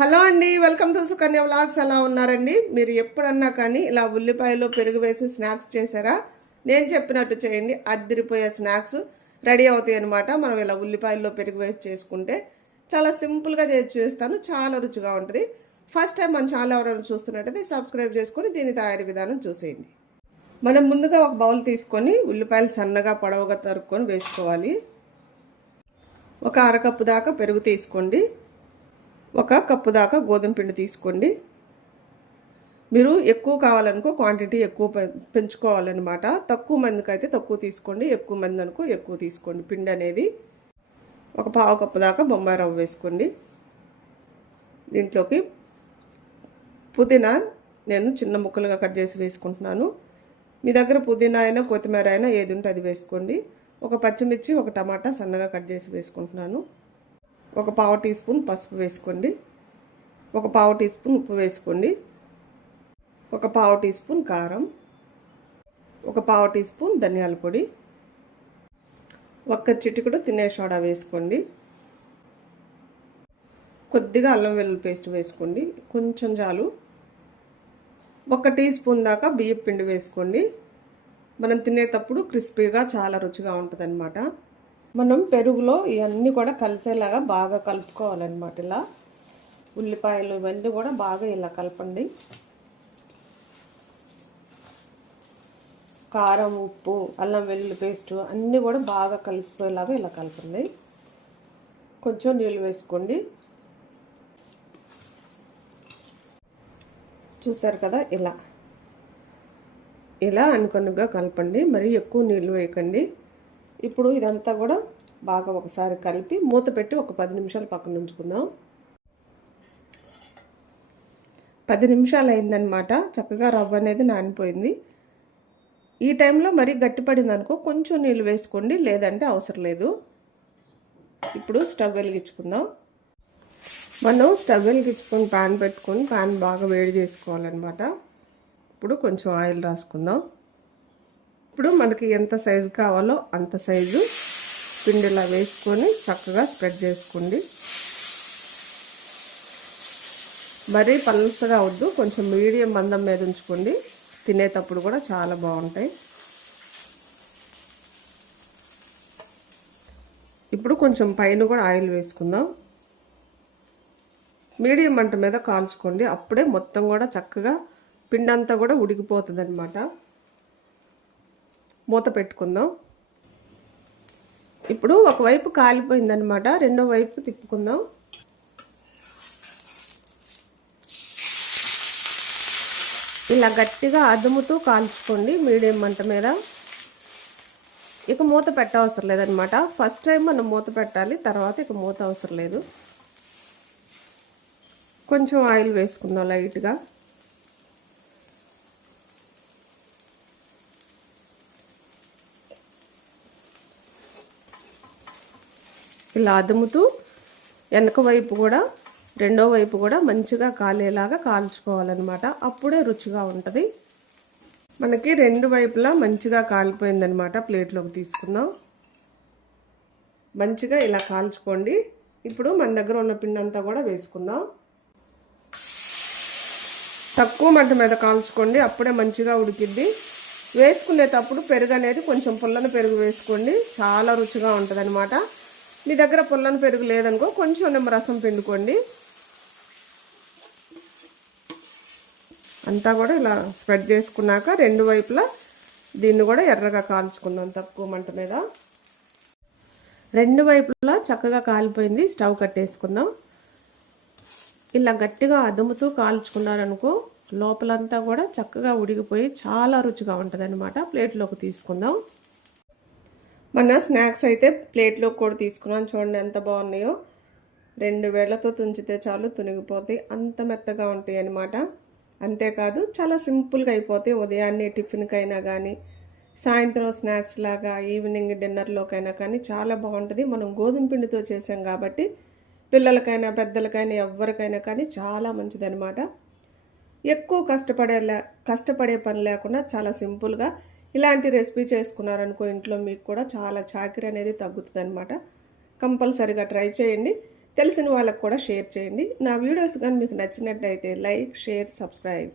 Hello అండి, welcome to Sukanya vlogs. ఎలా ఉన్నారండి? మీరు ఎప్పుడన్నా కానీ ఇలా ఉల్లిపాయలు పెరుగు వేసి స్నాక్స్ చేశారా? నేను చెప్పినట్టు చేయండి, అద్దిరిపోయే స్నాక్స్ రెడీ అవుతాయి అనమాట. మనం ఇలా ఉల్లిపాయల్లో పెరుగు వేసి చేసుకుంటే చాలా సింపుల్గా చేస్తాను, చాలా రుచిగా ఉంటుంది. ఫస్ట్ టైం మన ఛానల్ ఎవరైనా చూస్తున్నట్టయితే సబ్స్క్రైబ్ చేసుకొని దీని తయారీ విధానం చూసేయండి. మనం ముందుగా ఒక బౌల్ తీసుకొని ఉల్లిపాయలు సన్నగా పొడవుగా తరుక్కొని వేసుకోవాలి. ఒక అరకప్పు దాకా పెరుగు తీసుకోండి. ఒక కప్పు దాకా గోధుమ పిండి తీసుకోండి. మీరు ఎక్కువ కావాలనుకో క్వాంటిటీ ఎక్కువ పెంచుకోవాలన్నమాట. తక్కువ మందికి అయితే తక్కువ తీసుకోండి, ఎక్కువ మంది అనుకో ఎక్కువ తీసుకోండి. పిండి అనేది ఒక పావు కప్పు దాకా బొంబాయి రవ్వ వేసుకోండి. దీంట్లోకి పుదీనా నేను చిన్న ముక్కలుగా కట్ చేసి వేసుకుంటున్నాను. మీ దగ్గర పుదీనా అయినా కొత్తిమీర అయినా ఏది ఉంటే అది వేసుకోండి. ఒక పచ్చిమిర్చి, ఒక టమాటా సన్నగా కట్ చేసి వేసుకుంటున్నాను. ఒక పావు టీ స్పూన్ పసుపు వేసుకోండి. ఒక పావు టీ స్పూన్ ఉప్పు వేసుకోండి. ఒక పావు టీ స్పూన్ కారం, ఒక పావు టీ స్పూన్ ధనియాల పొడి, ఒక్క చిటికెడు తినే సోడా వేసుకోండి. కొద్దిగా అల్లం వెల్లుల్లి పేస్ట్ వేసుకోండి, కొంచెం చాలు. ఒక టీ స్పూన్ దాకా బియ్యం పిండి వేసుకోండి. మనం తినేటప్పుడు క్రిస్పీగా చాలా రుచిగా ఉంటుందన్నమాట. మనం పెరుగులో ఇవన్నీ కూడా కలిసేలాగా బాగా కలుపుకోవాలన్నమాట. ఇలా ఉల్లిపాయలు ఇవన్నీ కూడా బాగా ఇలా కలపండి. కారం, ఉప్పు, అల్లం వెల్లుల్లి పేస్ట్ అన్నీ కూడా బాగా కలిసిపోయేలాగా ఇలా కలపండి. కొంచెం నీళ్ళు వేసుకోండి. చూసారు కదా, ఇలా అనుకొనుగా కలపండి. మరి ఎక్కువ నీళ్ళు వేయకండి. ఇప్పుడు ఇదంతా కూడా బాగా ఒకసారి కలిపి మూత పెట్టి ఒక 10 నిమిషాలు పక్కన ఉంచుకుందాం. 10 నిమిషాలు అయిందనమాట. చక్కగా రవ్వ అనేది నానిపోయింది. ఈ టైంలో మరీ గట్టిపడింది అనుకో కొంచెం నీళ్ళు వేసుకోండి, లేదంటే అవసరం లేదు. ఇప్పుడు స్టవ్ వెలిగించుకుందాం. మనం స్టవ్ వెలిగించుకొని ప్యాన్ పెట్టుకొని ప్యాన్ బాగా వేడి చేసుకోవాలన్నమాట. ఇప్పుడు కొంచెం ఆయిల్ రాసుకుందాం. ఇప్పుడు మనకి ఎంత సైజు కావాలో అంత సైజు పిండిలా వేసుకొని చక్కగా స్ప్రెడ్ చేసుకోండి. మరీ పలుచగా వద్దు, కొంచెం మీడియం మందం మీద ఉంచుకోండి. తినేటప్పుడు కూడా చాలా బాగుంటాయి. ఇప్పుడు కొంచెం పైన కూడా ఆయిల్ వేసుకుందాం. మీడియం మంట మీద కాల్చుకోండి, అప్పుడే మొత్తం కూడా చక్కగా పిండి అంతా కూడా ఉడికిపోతుంది అన్నమాట. మూత పెట్టుకుందాం. ఇప్పుడు ఒకవైపు కాలిపోయిందనమాట, రెండో వైపు తిప్పుకుందాం. ఇలా గట్టిగా అదుముతూ కాల్చుకోండి మీడియం మంట మీద. ఇక మూత పెట్టవసరం లేదనమాట. ఫస్ట్ టైం మనం మూత పెట్టాలి, తర్వాత ఇక మూత అవసరం లేదు. కొంచెం ఆయిల్ వేసుకుందాం లైట్గా. ఇలా అదుముతూ వెనక వైపు కూడా రెండో వైపు కూడా మంచిగా కాలేలాగా కాల్చుకోవాలన్నమాట. అప్పుడే రుచిగా ఉంటుంది. మనకి రెండు వైపులా మంచిగా కాలిపోయిందనమాట. ప్లేట్లోకి తీసుకుందాం. మంచిగా ఇలా కాల్చుకోండి. ఇప్పుడు మన దగ్గర ఉన్న పిండి అంతా కూడా వేసుకుందాం. తక్కువ మంట మీద కాల్చుకోండి, అప్పుడే మంచిగా ఉడికిద్ది. వేసుకునేటప్పుడు పెరుగు అనేది కొంచెం పుల్లని పెరుగు వేసుకోండి, చాలా రుచిగా ఉంటుంది అనమాట. మీ దగ్గర పుల్లని పెరుగు లేదనుకో కొంచెం నిమ్మరసం పిండుకోండి. అంతా కూడా ఇలా స్ప్రెడ్ చేసుకున్నాక రెండు వైపులా దీన్ని కూడా ఎర్రగా కాల్చుకుందాం తక్కువ మంట మీద. రెండు వైపులా చక్కగా కాలిపోయింది. స్టవ్ కట్టేసుకుందాం. ఇలా గట్టిగా అదుముతూ కాల్చుకున్నారనుకో లోపలంతా కూడా చక్కగా ఉడికిపోయి చాలా రుచిగా ఉంటుంది అనమాట. ప్లేట్లోకి తీసుకుందాం. మన స్నాక్స్ అయితే ప్లేట్లోకి కూడా తీసుకున్నాం. చూడండి ఎంత బాగున్నాయో. 2 వేళ్లతో తుంచితే చాలు తునిగిపోతాయి, అంత మెత్తగా ఉంటాయి అన్నమాట. అంతేకాదు చాలా సింపుల్గా అయిపోతాయి. ఉదయాన్నే టిఫిన్కైనా కానీ, సాయంత్రం స్నాక్స్ లాగా, ఈవినింగ్ డిన్నర్లోకైనా కానీ చాలా బాగుంటుంది. మనం గోధుమ పిండితో చేసాం కాబట్టి పిల్లలకైనా పెద్దలకైనా ఎవరికైనా కానీ చాలా మంచిదన్నమాట. ఎక్కువ కష్టపడే పని లేకుండా చాలా సింపుల్గా ఇలాంటి రెసిపీ చేసుకున్నారనుకో ఇంట్లో మీకు కూడా చాలా చాకిరి అనేది తగ్గుతుంది అనమాట. కంపల్సరీగా ట్రై చేయండి. తెలిసిన వాళ్ళకు కూడా షేర్ చేయండి. నా వీడియోస్ కానీ మీకు నచ్చినట్టయితే లైక్, షేర్, సబ్స్క్రైబ్.